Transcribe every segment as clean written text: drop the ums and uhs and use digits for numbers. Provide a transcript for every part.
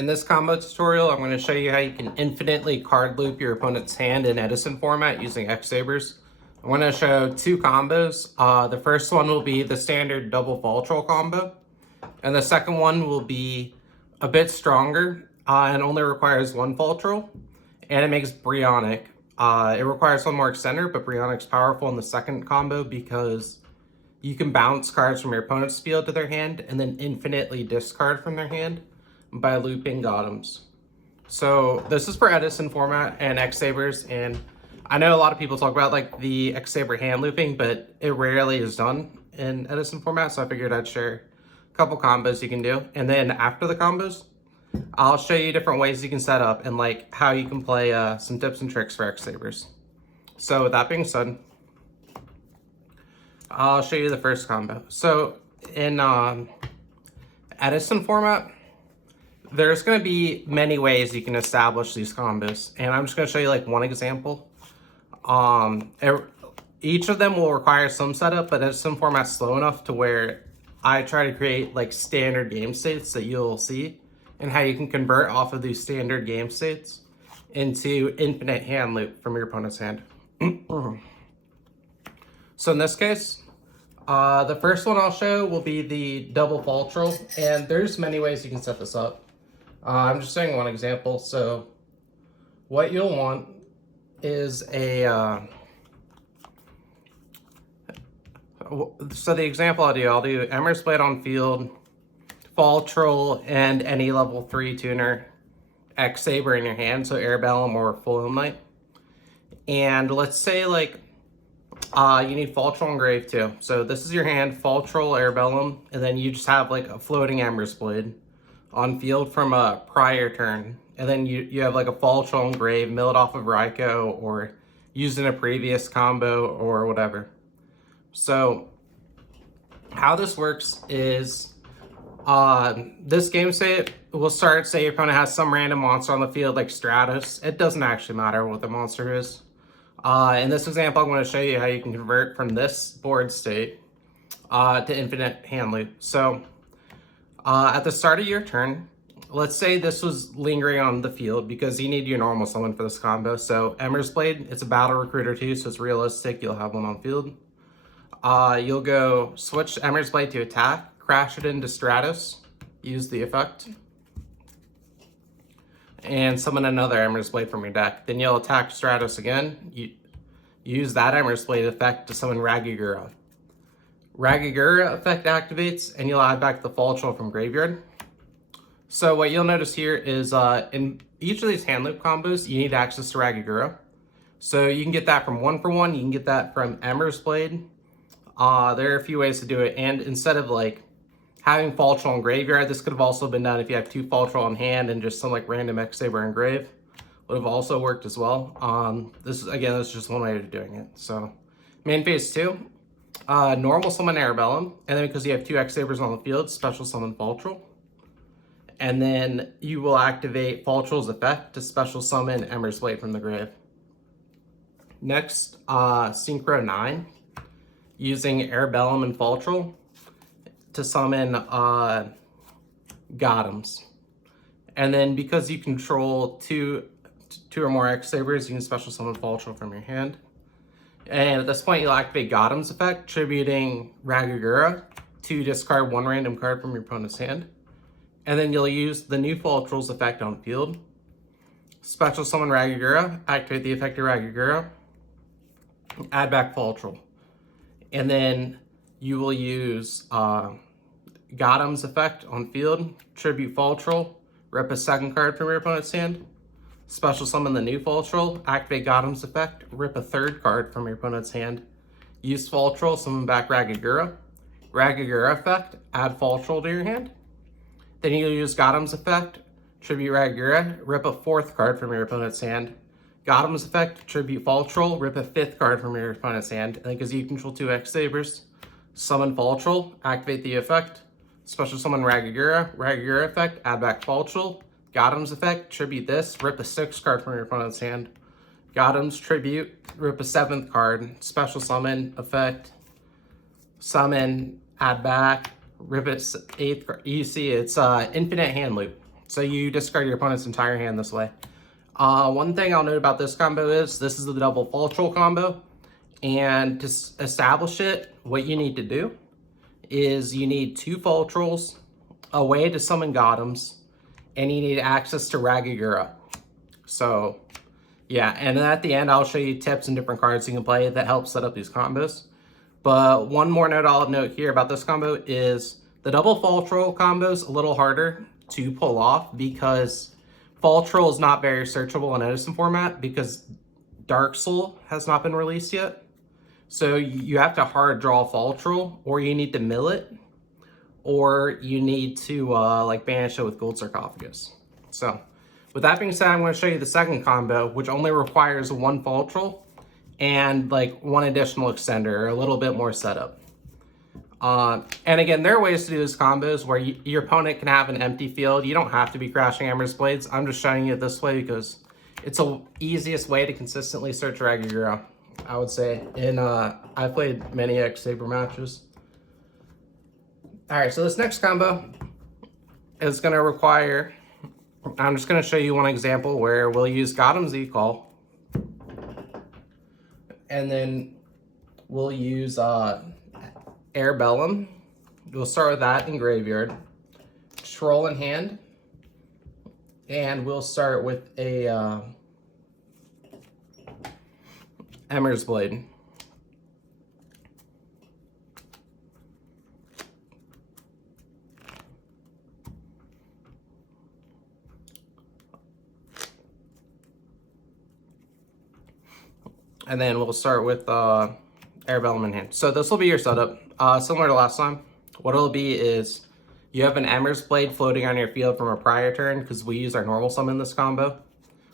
In this combo tutorial, I'm going to show you how you can infinitely card loop your opponent's hand in Edison format using X-Sabers. I'm going to show two combos. The first one will be the standard double Faultroll combo, and the second one will be a bit stronger and only requires one Faultroll, and it makes Brionic. It requires one more extender, but Brionic's powerful in the second combo because you can bounce cards from your opponent's field to their hand and then infinitely discard from their hand by looping Gotems. So this is for Edison format and X-Sabers, and I know a lot of people talk about like the X-Saber hand looping, but it rarely is done in Edison format, so I figured I'd share a couple combos you can do. And then after the combos, I'll show you different ways you can set up and like how you can play some tips and tricks for X-Sabers. So with that being said, I'll show you the first combo. So in Edison format, there's going to be many ways you can establish these combos, and I'm just going to show you like one example. Each of them will require some setup, but Edison format's slow enough to where I try to create like standard game states that you'll see and how you can convert off of these standard game states into infinite hand loop from your opponent's hand. So in this case, the first one I'll show will be the double Faultroll, and there's many ways you can set this up. I'm just showing one example. So what you'll want is so the example I'll do Emer's Blade on field, Faultroll, and any level 3 tuner X-Saber in your hand, so Airbellum or Full Knight. And let's say like you need Faultroll and Grave too. So this is your hand, Faultroll, Airbellum, and then you just have like a floating Emer's Blade on field from a prior turn. And then you have like a Faultroll and Grave milled off of Ryko or used in a previous combo or whatever. So how this works is this game state will start, say your opponent has some random monster on the field like Stratos. It doesn't actually matter what the monster is. In this example, I'm going to show you how you can convert from this board state to infinite hand loop. So at the start of your turn, let's say this was lingering on the field because you need your normal summon for this combo. So Emer's Blade, it's a battle recruiter too, so it's realistic you'll have one on field. You'll go switch Emer's Blade to attack, crash it into Stratos, use the effect, and summon another Emer's Blade from your deck. Then you'll attack Stratos again. You use that Emer's Blade effect to summon Ragigura. Ragigura effect activates, and you'll add back the Faultroll from graveyard. So what you'll notice here is in each of these hand loop combos, you need access to Ragigura. So you can get that from 1-for-1, you can get that from Emer's Blade. There are a few ways to do it, and instead of like having Faultroll in graveyard, this could have also been done if you have 2 Faultroll in hand and just some like random X-Saber in grave. Would have also worked as well. This is just one way of doing it. So main phase 2, normal summon Airbellum, and then because you have 2 X-Sabers on the field, special summon Faultroll. And then you will activate Faultroll's effect to special summon Emer's Blade from the grave. Next, Synchro 9, using Airbellum and Faultroll to summon Gotems. And then because you control two or more X-Sabers, you can special summon Faultroll from your hand. And at this point, you'll activate Gotems effect, tributing Ragigura to discard 1 random card from your opponent's hand. And then you'll use the new Faultroll's effect on field. Special summon Ragigura, activate the effect of Ragigura, add back Faultroll. And then you will use Gotems effect on field, tribute Faultroll, rip a 2nd card from your opponent's hand, special summon the new Faultroll, activate Gotems effect, rip a 3rd card from your opponent's hand, use Faultroll, summon back Ragigura, Ragigura effect, add Faultroll to your hand. Then you'll use Gotems effect, tribute Ragigura, rip a 4th card from your opponent's hand, Gotems effect, tribute Faultroll, rip a 5th card from your opponent's hand, and then because you control 2 X-Sabers, summon Faultroll, activate the effect, special summon Ragigura, Ragigura effect, add back Faultroll, Gotems effect, tribute this, rip a 6th card from your opponent's hand, Gotems tribute, rip a 7th card, special summon effect, summon, add back, rip it 8th card. You see, it's infinite hand loop. So you discard your opponent's entire hand this way. One thing I'll note about this combo is this is the double Faultroll combo. And to establish it, what you need to do is you need 2 Faultrolls, a way to summon Gothams, and you need access to Ragagura. So yeah, and then at the end I'll show you tips and different cards you can play that help set up these combos. But one more note I'll note here about this combo is the double Faultroll combo is a little harder to pull off because Faultroll is not very searchable in Edison format because Dark Soul has not been released yet. So you have to hard draw Faultroll, or you need to mill it, or you need to like banish it with Gold Sarcophagus. So with that being said, I'm going to show you the second combo, which only requires 1 Faultroll and like 1 additional extender, a little bit more setup. And again, there are ways to do these combos where your opponent can have an empty field. You don't have to be crashing Ember's Blades. I'm just showing you this way because it's the easiest way to consistently search Ragagura, I would say. And I've played many X-Saber matches. All right, so this next combo is going to require, I'm just going to show you one example where we'll use Gotham Z-Call. And then we'll use Airbellum. We'll start with that in graveyard. Troll in hand. And we'll start with a Ember's Blade. And then we'll start with Airbellum in hand. So this will be your setup. Similar to last time, what it'll be is you have an Ember's Blade floating on your field from a prior turn because we use our normal summon in this combo.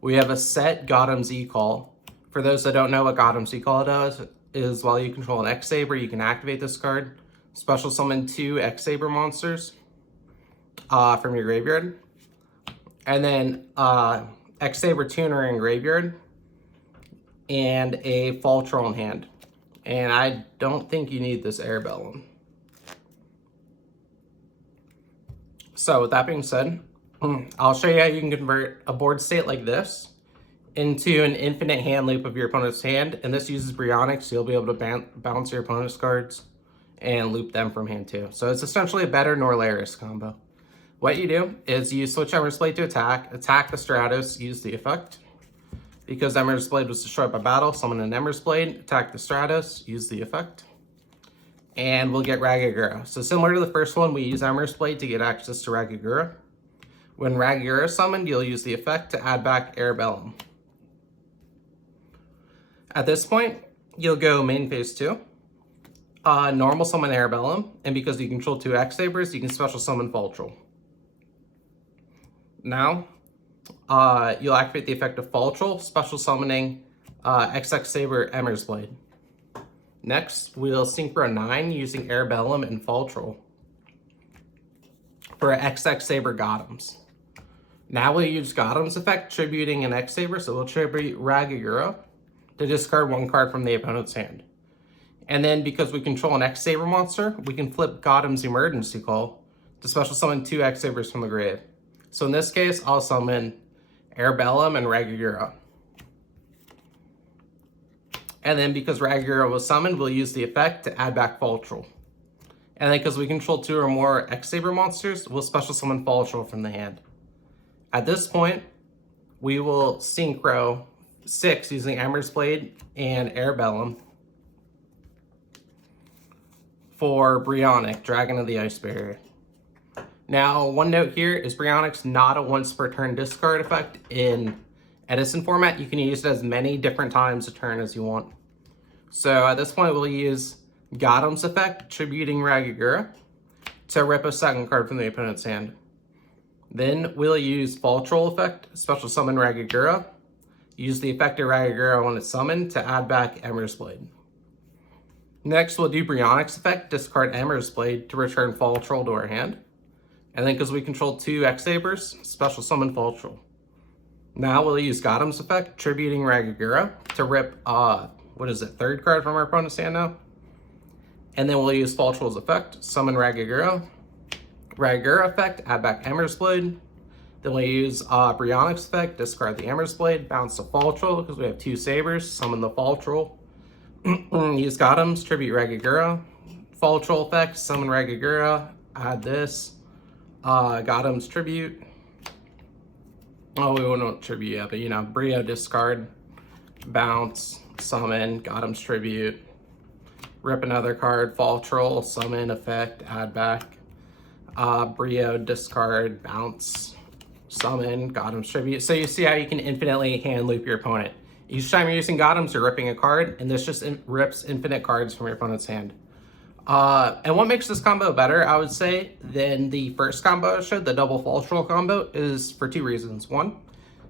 We have a set Gotham Z-Call. For those that don't know what Gotham Z-Call does, is while you control an X-Saber, you can activate this card, special summon 2 X-Saber monsters from your graveyard. And then X-Saber Tuner in graveyard, and a Faultroll in hand. And I don't think you need this Airbellum. So with that being said, I'll show you how you can convert a board state like this into an infinite hand loop of your opponent's hand. And this uses Brio, so you'll be able to bounce your opponent's cards and loop them from hand too. So it's essentially a better Norlaris combo. What you do is you switch Ember's Blade to attack the Stratos, use the effect. Because Ember's Blade was destroyed by battle, summon an Ember's Blade, attack the Stratos, use the effect. And we'll get Ragagura. So similar to the first one, we use Ember's Blade to get access to Ragagura. When Ragagura is summoned, you'll use the effect to add back Airbellum. At this point, you'll go main phase 2. Normal summon Airbellum, and because you control 2 X-Sabers, you can special summon Faultroll. Now, you'll activate the effect of Faultroll, special summoning X-Saber Ember's Blade. Next, we'll Synchro 9 using Airbellum and Faultroll for X-Saber Gothams. Now we'll use Gotham's effect, tributing an X-Saber, so we'll tribute Ragagura to discard 1 card from the opponent's hand. And then because we control an X-Saber monster, we can flip Gotham's Emergency Call to special summon 2 X-Sabers from the grave. So in this case, I'll summon Airbellum and Ragagura. And then because Ragagura was summoned, we'll use the effect to add back Faultroll. And then because we control 2 or more X-Saber monsters, we'll special summon Faultroll from the hand. At this point, we will Synchro 6 using Ember's Blade and Airbellum for Brio, Dragon of the Ice Barrier. Now, one note here is Brionic's not a once per turn discard effect in Edison format. You can use it as many different times a turn as you want. So at this point, we'll use Gotham's effect, tributing Ragagura to rip a 2nd card from the opponent's hand. Then we'll use Faultroll effect, special summon Ragagura, use the effect of Ragagura when it's summoned to add back Ember's Blade. Next, we'll do Brionic's effect, discard Ember's Blade to return Faultroll to our hand. And then because we control 2 X-Sabers, special summon Faultroll. Now we'll use Gotham's effect, tributing Ragagura to rip, 3rd card from our opponent's hand now. And then we'll use Faultroll's effect, summon Ragagura. Ragagura effect, add back Ember's Blade. Then we use Brionic's effect, discard the Ember's Blade, bounce the Faultroll because we have 2 sabers, summon the Faultroll. Use Gotham's, tribute Ragagura. Faultroll effect, summon Ragagura, add this. Gotham's tribute. Oh, we won't tribute yet, but you know, Brio discard, bounce, summon, Gotham's tribute. Rip another card, Faultroll, summon, effect, add back. Brio discard, bounce, summon, Gotham's tribute. So you see how you can infinitely hand loop your opponent. Each time you're using Gotham's, you're ripping a card, and this just rips infinite cards from your opponent's hand. And what makes this combo better, I would say, than the first combo I showed, the double Faultroll combo, is for 2 reasons. One,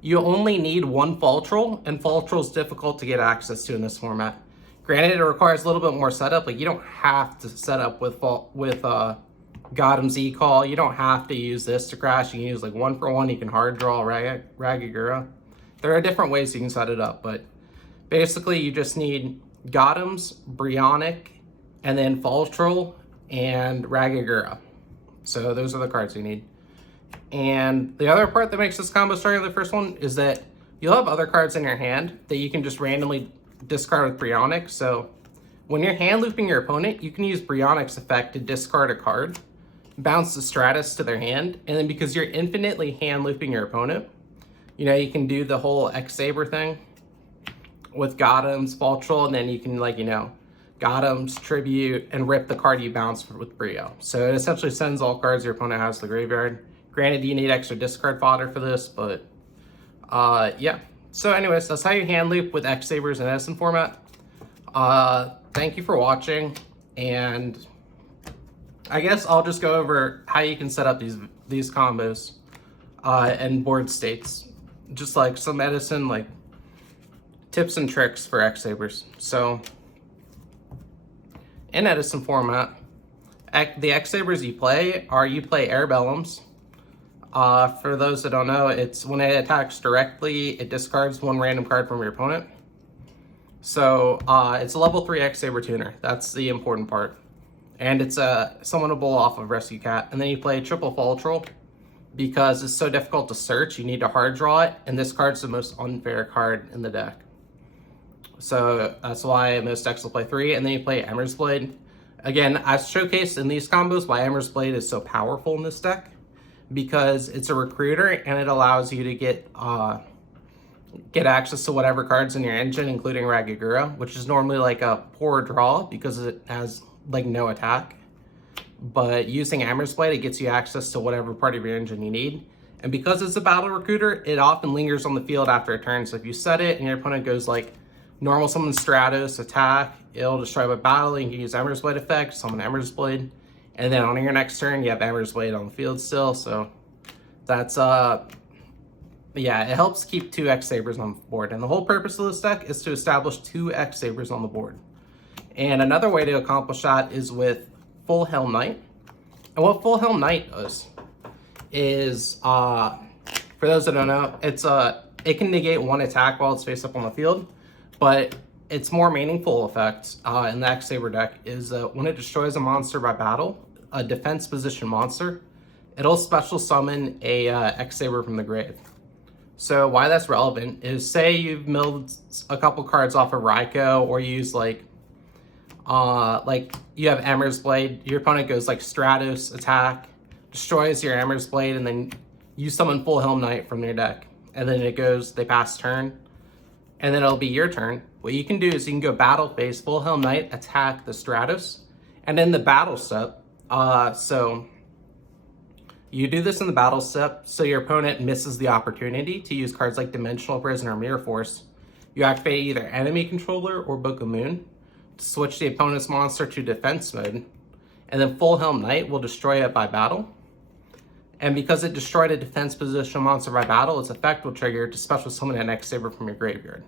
you only need 1 Faultroll, and Faultroll is difficult to get access to in this format. Granted, it requires a little bit more setup. Like, you don't have to set up with Gotham's E-Call. You don't have to use this to crash. You can use like 1-for-1. You can hard draw Ragagura. There are different ways you can set it up, but basically you just need Gotham's, Brionic, and then Faultroll and Ragagura. So those are the cards you need. And the other part that makes this combo stronger than the first one is that you'll have other cards in your hand that you can just randomly discard with Brionic. So when you're hand looping your opponent, you can use Brionic's effect to discard a card, bounce the Stratus to their hand, and then because you're infinitely hand looping your opponent, you know, you can do the whole X-Saber thing with Gotham's, Faultroll, and then you can, like, you know, Gotham's, tribute, and rip the card you bounce with Brio. So it essentially sends all cards your opponent has to the graveyard. Granted, you need extra discard fodder for this, but yeah. So anyways, that's how you hand loop with X-Sabers in Edison format. Thank you for watching, and I guess I'll just go over how you can set up these combos and board states. Just like some Edison, like, tips and tricks for X-Sabers. So in Edison format, the X-Sabers you play Airbellums. For those that don't know, it's when it attacks directly, it discards 1 random card from your opponent. So it's a level 3 X-Saber tuner. That's the important part. And it's summonable off of Rescue Cat. And then you play triple Faultroll. Because it's so difficult to search, you need to hard draw it, and this card's the most unfair card in the deck. So that's why most decks will play 3, and then you play Ember's Blade. Again, I've showcased in these combos why Ember's Blade is so powerful in this deck, because it's a recruiter and it allows you to get access to whatever cards in your engine, including Ragagura, which is normally like a poor draw because it has like no attack. But using Ember's Blade, it gets you access to whatever part of your engine you need. And because it's a battle recruiter, it often lingers on the field after a turn. So if you set it and your opponent goes like normal summon Stratos, attack, it'll destroy by battle. You can use Ember's Blade effect, summon Ember's Blade. And then on your next turn, you have Ember's Blade on the field still. So that's, yeah, it helps keep 2 X-Sabers on the board. And the whole purpose of this deck is to establish 2 X-Sabers on the board. And another way to accomplish that is with Full Helm Knight. And what Full Helm Knight does is, for those that don't know, it can negate 1 attack while it's face up on the field, but its more meaningful effect in the X-Saber deck is when it destroys a monster by battle, a defense position monster, it'll special summon a X-Saber from the grave. So why that's relevant is, say you've milled a couple cards off of Raikou, or you use like you have Ember's Blade, your opponent goes like Stratos, attack, destroys your Ember's Blade, and then you summon Full Helm Knight from your deck. And then it goes, they pass turn, and then it'll be your turn. What you can do is you can go battle phase, Full Helm Knight, attack the Stratos, and then the battle step. So you do this in the battle step, so your opponent misses the opportunity to use cards like Dimensional Prison or Mirror Force. You activate either Enemy Controller or Book of Moon to switch the opponent's monster to defense mode, and then Full Helm Knight will destroy it by battle. And because it destroyed a defense position monster by battle, its effect will trigger to special summon an X-Saber from your graveyard.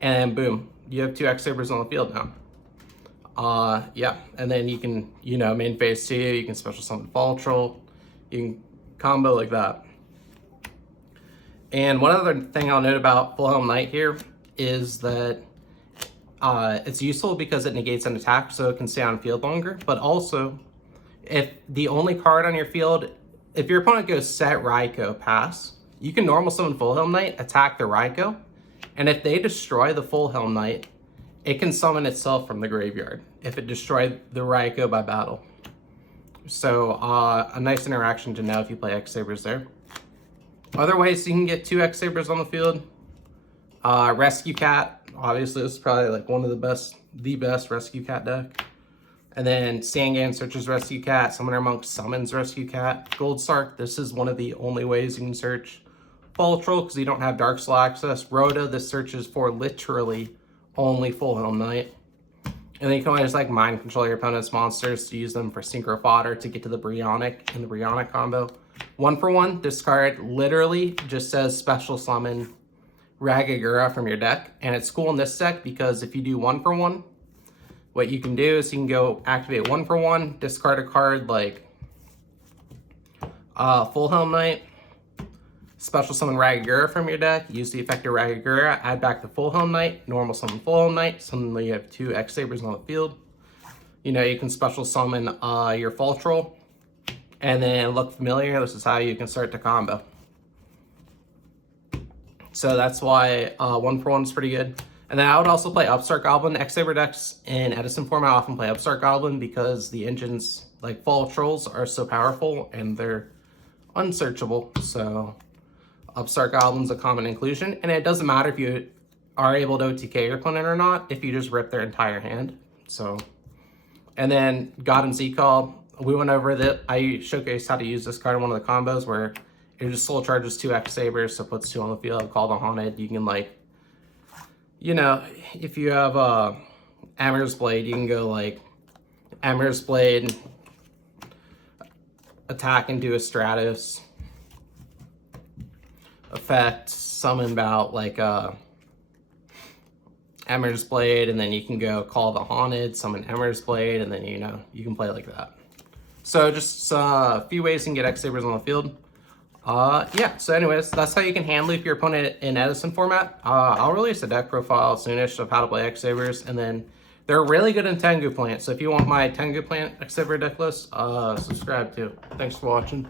And boom, you have 2 X-Sabers on the field now. Yeah, and then you can, you know, main phase 2, you can special summon Faultroll, you can combo like that. And one other thing I'll note about Full Helm Knight here is that it's useful because it negates an attack, so it can stay on field longer. But also, if the only card on your field if your opponent goes set Raikou pass, you can normal summon Full Helm Knight, attack the Raikou, and if they destroy the Full Helm Knight, it can summon itself from the graveyard if it destroyed the Raikou by battle. So a nice interaction to know if you play X-Sabers there. Other ways you can get 2 X-Sabers on the field. Rescue Cat, obviously this is probably like one of the best Rescue Cat deck. And then Sangan searches Rescue Cat, Summoner Monk summons Rescue Cat. Gold Sark, this is one of the only ways you can search. Faultroll, because you don't have Dark Soul access. Rhoda, this searches for literally only Full Helm Knight. And then you can always like mind control your opponent's monsters to use them for Synchro Fodder to get to the Brionic in the Brionic combo. 1-for-1, this card literally just says special summon Ragagura from your deck. And it's cool in this deck because if you do 1-for-1, what you can do is you can go activate 1-for-1, discard a card like Full Helm Knight, special summon Ragagura from your deck, use the effect of Ragagura, add back the Full Helm Knight, normal summon Full Helm Knight, suddenly you have 2 X-Sabers on the field. You know, you can special summon your Faultroll, and then look familiar, this is how you can start the combo. So that's why 1-for-1 is pretty good. And then I would also play Upstart Goblin. X-Saber decks in Edison format often play Upstart Goblin because the engines, like Faultrolls, are so powerful and they're unsearchable. So Upstart Goblin's a common inclusion. And it doesn't matter if you are able to OTK your opponent or not, if you just rip their entire hand. So, and then God and Z-Call, we went over that. I showcased how to use this card in one of the combos where it just soul charges 2 X-Sabers, so puts 2 on the field, call the Haunted. You can like, you know, if you have Amher's Blade, you can go like Amher's Blade, attack and do a Stratus effect, summon about like Amher's Blade, and then you can go call the Haunted, summon Amher's Blade, and then, you know, you can play like that. So just a few ways you can get X-Sabers on the field. Yeah, so anyways, that's how you can hand loop your opponent in Edison format. I'll release a deck profile soonish of how to play X-Sabers, and then they're really good in Tengu Plant. So if you want my Tengu Plant X-Saber deck list, subscribe too. Thanks for watching.